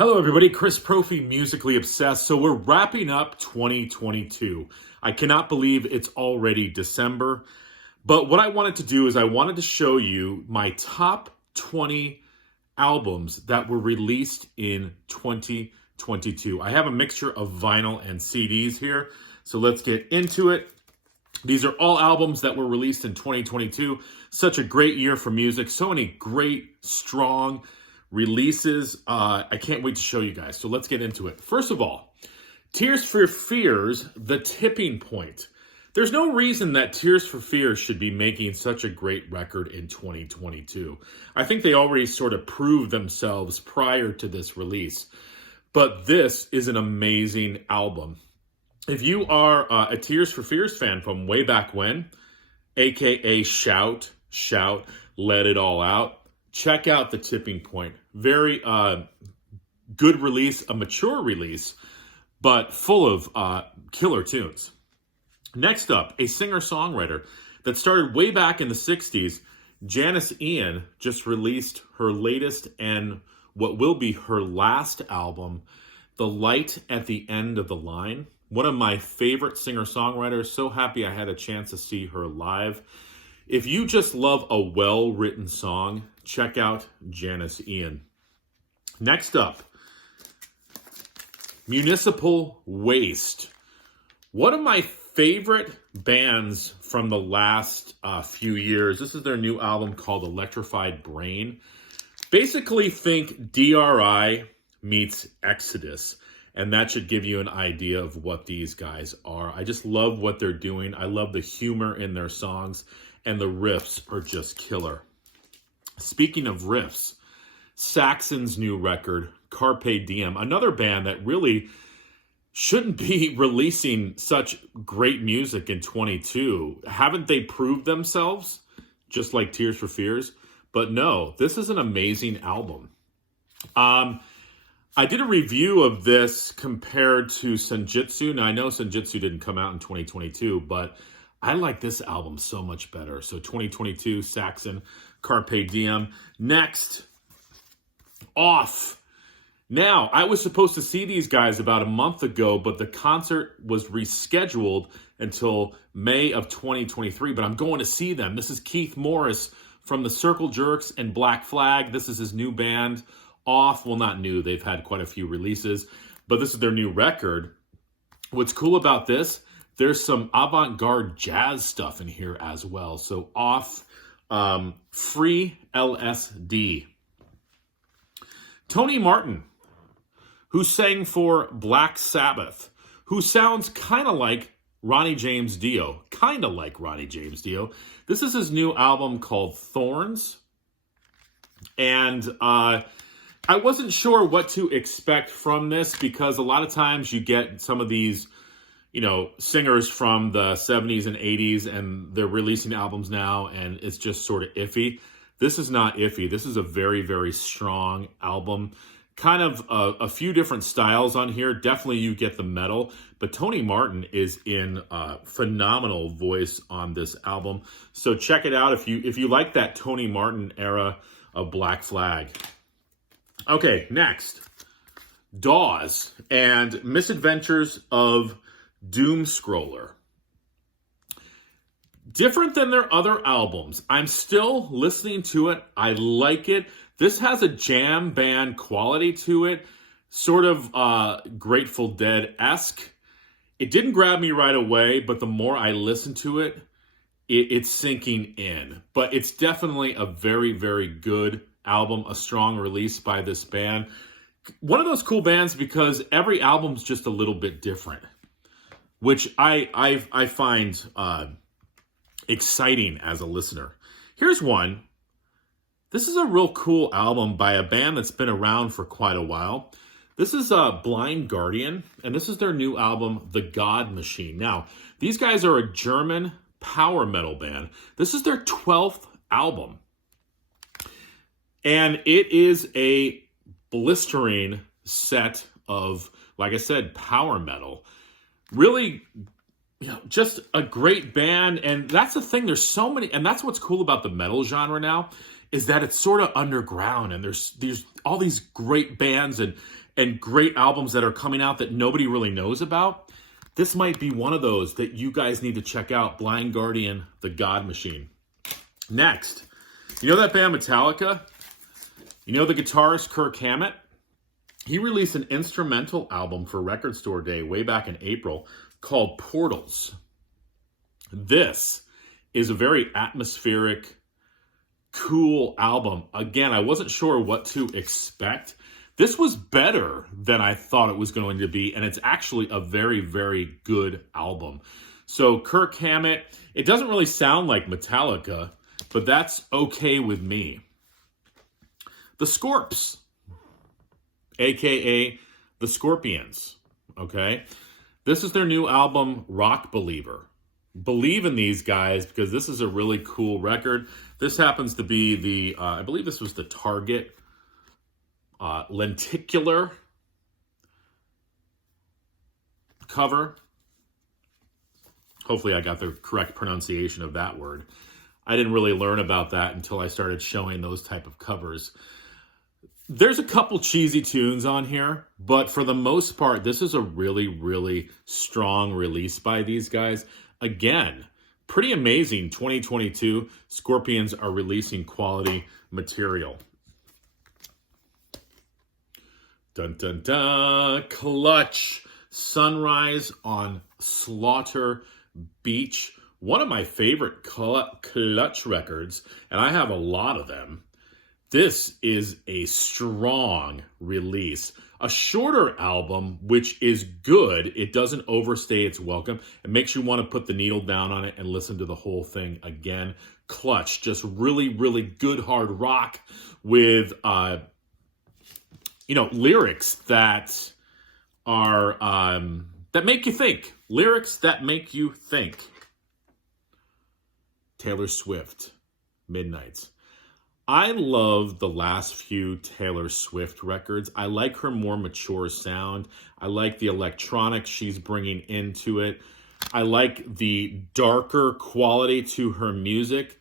Hello everybody, Chris Profi, Musically Obsessed. So we're wrapping up 2022. I cannot believe it's already December. But what I wanted to do is I wanted to show you my top 20 albums that were released in 2022. I have a mixture of vinyl and CDs here. So let's get into it. These are all albums that were released in 2022. Such a great year for music. So many great, strong releases. I can't wait to show you guys. So let's get into it. First of all, Tears for Fears, The Tipping Point. There's no reason that Tears for Fears should be making such a great record in 2022. I think they already sort of proved themselves prior to this release. But this is an amazing album. If you are a Tears for Fears fan from way back when, aka Shout, Let It All Out, check out The Tipping Point. Very good release, a mature release, but full of killer tunes. Next up, a singer-songwriter that started way back in the 60s. Janice Ian just released her latest and what will be her last album, The Light at the End of the Line. One of my favorite singer-songwriters. So happy I had a chance to see her live. If you just love a well-written song, check out Janice Ian. Next up, Municipal Waste. One of my favorite bands from the last few years. This is their new album called Electrified Brain. Basically think DRI meets Exodus. And that should give you an idea of what these guys are. I just love what they're doing. I love the humor in their songs. And the riffs are just killer. Speaking of riffs, Saxon's new record, Carpe Diem, another band that really shouldn't be releasing such great music in 22. Haven't they proved themselves? Just like Tears for Fears. But no, this is an amazing album. I did a review of this compared to Senjutsu. Now, I know Senjutsu didn't come out in 2022, but I like this album so much better. So 2022, Saxon, Carpe Diem. Next, Off. Now, I was supposed to see these guys about a month ago, but the concert was rescheduled until May of 2023, but I'm going to see them. This is Keith Morris from the Circle Jerks and Black Flag. This is his new band, Off. Well, not new. They've had quite a few releases, but this is their new record. What's cool about this, there's some avant-garde jazz stuff in here as well. So Off, Free LSD. Tony Martin, who sang for Black Sabbath, who sounds kind of like Ronnie James Dio. This is his new album called Thorns. And I wasn't sure what to expect from this because a lot of times you get some of these singers from the 70s and 80s, and they're releasing albums now, and it's just sort of iffy. This is not iffy. This is a very, very strong album. Kind of a few different styles on here. Definitely you get the metal, but Tony Martin is in phenomenal voice on this album. So check it out if you like that Tony Martin era of Black Flag. Okay, next. Dawes and Misadventures of Doom Scroller. Different than their other albums. I'm still listening to it. I like it. This has a jam band quality to it. Sort of Grateful Dead-esque. It didn't grab me right away, but the more I listen to it, it's sinking in. But it's definitely a very, very good album. A strong release by this band. One of those cool bands because every album's just a little bit different, which I find exciting as a listener. Here's one. This is a real cool album by a band that's been around for quite a while. This is Blind Guardian, and this is their new album, The God Machine. Now, these guys are a German power metal band. This is their 12th album. And it is a blistering set of, like I said, power metal. Really, just a great band. And that's the thing. There's so many, and that's what's cool about the metal genre now, is that it's sort of underground, and there's all these great bands and great albums that are coming out that nobody really knows about. This might be one of those that you guys need to check out. Blind Guardian, The God Machine. Next, you know that band Metallica? You know the guitarist Kirk Hammett? He released an instrumental album for Record Store Day way back in April called Portals. This is a very atmospheric, cool album. Again, I wasn't sure what to expect. This was better than I thought it was going to be, and it's actually a very, very good album. So Kirk Hammett, it doesn't really sound like Metallica, but that's okay with me. The Scorps, a.k.a. the Scorpions, okay? This is their new album, Rock Believer. Believe in these guys because this is a really cool record. This happens to be the, I believe this was the Target lenticular cover. Hopefully I got the correct pronunciation of that word. I didn't really learn about that until I started showing those type of covers. There's a couple cheesy tunes on here, but for the most part, this is a really, really strong release by these guys. Again, pretty amazing. 2022, Scorpions are releasing quality material. Dun, dun, dun. Clutch. Sunrise on Slaughter Beach. One of my favorite Clutch records, and I have a lot of them. This is a strong release. A shorter album, which is good. It doesn't overstay its welcome. It makes you want to put the needle down on it and listen to the whole thing again. Clutch, just really, really good hard rock with, lyrics that are, that make you think. Lyrics that make you think. Taylor Swift, Midnights. I love the last few Taylor Swift records. I like her more mature sound. I like the electronics she's bringing into it. I like the darker quality to her music.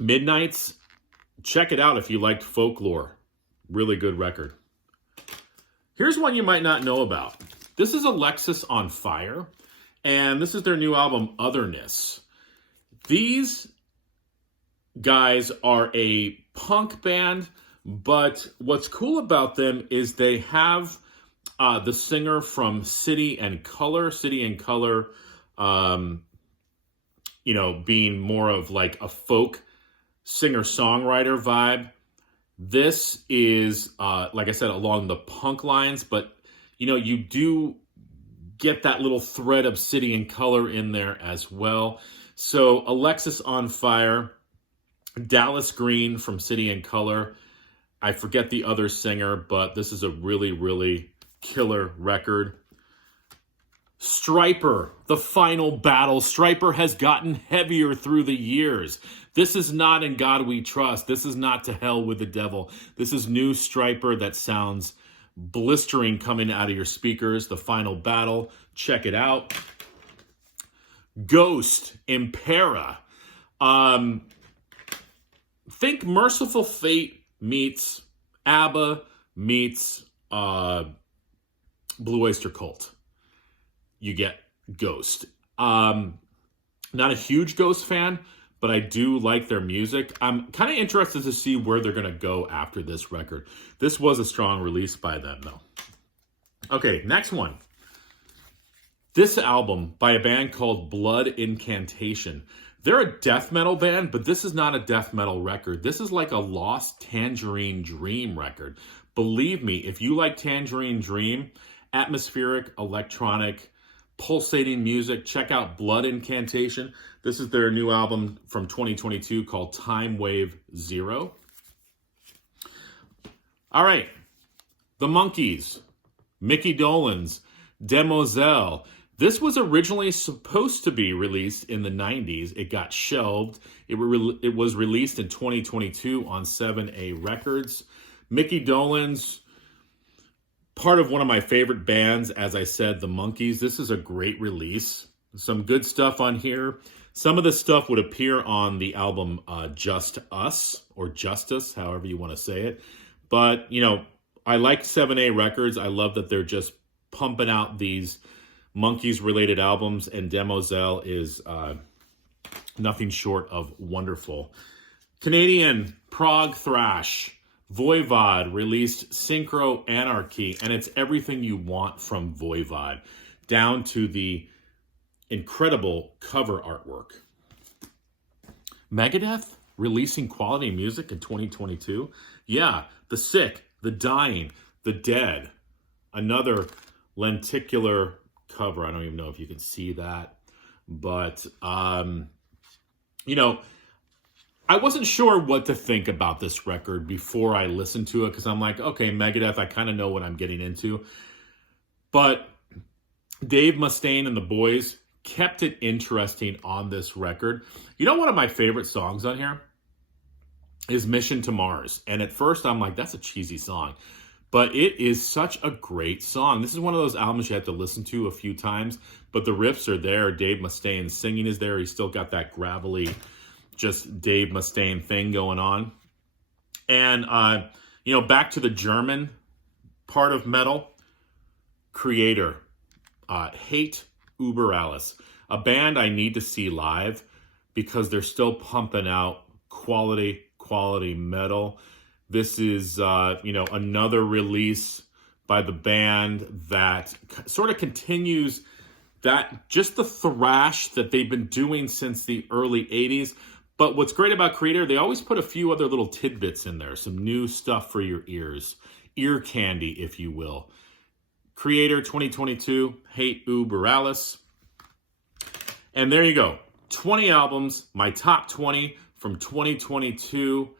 Midnights, check it out if you liked Folklore. Really good record. Here's one you might not know about. This is Alexisonfire, and this is their new album, Otherness. These guys are a punk band, but what's cool about them is they have the singer from City and Color, being more of like a folk singer-songwriter vibe. This is, like I said, along the punk lines, but you do get that little thread of City and Color in there as well. So Alexisonfire, Dallas Green from City and Color. I forget the other singer, but this is a really, really killer record. Stryper, The Final Battle. Stryper has gotten heavier through the years. This is not In God We Trust. This is not To Hell with the Devil. This is new Stryper that sounds blistering coming out of your speakers. The Final Battle. Check it out. Ghost, Impera. Think Merciful Fate meets ABBA meets Blue Oyster Cult. You get Ghost. Not a huge Ghost fan, but I do like their music. I'm kind of interested to see where they're going to go after this record. This was a strong release by them, though. Okay, next one. This album by a band called Blood Incantation. They're a death metal band, but this is not a death metal record. This is like a Lost Tangerine Dream record. Believe me, if you like Tangerine Dream, atmospheric, electronic, pulsating music, check out Blood Incantation. This is their new album from 2022 called Time Wave Zero. All right, The Monkees, Mickey Dolenz, Demoiselle. This was originally supposed to be released in the 90s. It got shelved. It was released in 2022 on 7A Records. Mickey Dolenz, part of one of my favorite bands, as I said, The Monkees. This is a great release. Some good stuff on here. Some of this stuff would appear on the album Just Us, or Justice, however you want to say it. But, you know, I like 7A Records. I love that they're just pumping out these Monkees-related albums, and Demoiselle is nothing short of wonderful. Canadian prog thrash, Voivod released Synchro Anarchy, and it's everything you want from Voivod, down to the incredible cover artwork. Megadeth releasing quality music in 2022. Yeah, The Sick, The Dying, The Dead. Another lenticular cover. I don't even know if you can see that. But, you know, I wasn't sure what to think about this record before I listened to it, because I'm like, okay, Megadeth, I kind of know what I'm getting into. But Dave Mustaine and the boys kept it interesting on this record. You know, one of my favorite songs on here is Mission to Mars. And at first I'm like, that's a cheesy song. But it is such a great song. This is one of those albums you have to listen to a few times. But the riffs are there. Dave Mustaine's singing is there. He's still got that gravelly, just Dave Mustaine thing going on. And, you know, back to the German part of metal. Creator. Hate Uber Alice, a band I need to see live because they're still pumping out quality metal. This is, you know, another release by the band that sort of continues that, just the thrash that they've been doing since the early 80s. But what's great about Creator, they always put a few other little tidbits in there, some new stuff for your ears, ear candy, if you will. Creator 2022, Hate Uber Alice. And there you go. 20 albums, my top 20 from 2022.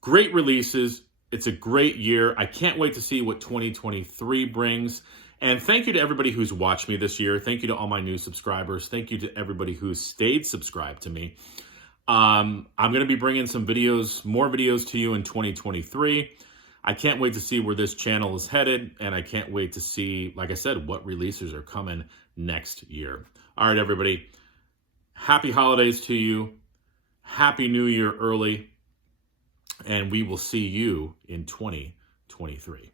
Great releases. It's a great year. I can't wait to see what 2023 brings. And thank you to everybody who's watched me this year. Thank you to all my new subscribers. Thank you to everybody who's stayed subscribed to me. I'm going to be bringing some videos, more videos to you in 2023. I can't wait to see where this channel is headed, and I can't wait to see, like I said, what releases are coming next year. All right, everybody. Happy holidays to you. Happy New Year early. And we will see you in 2023.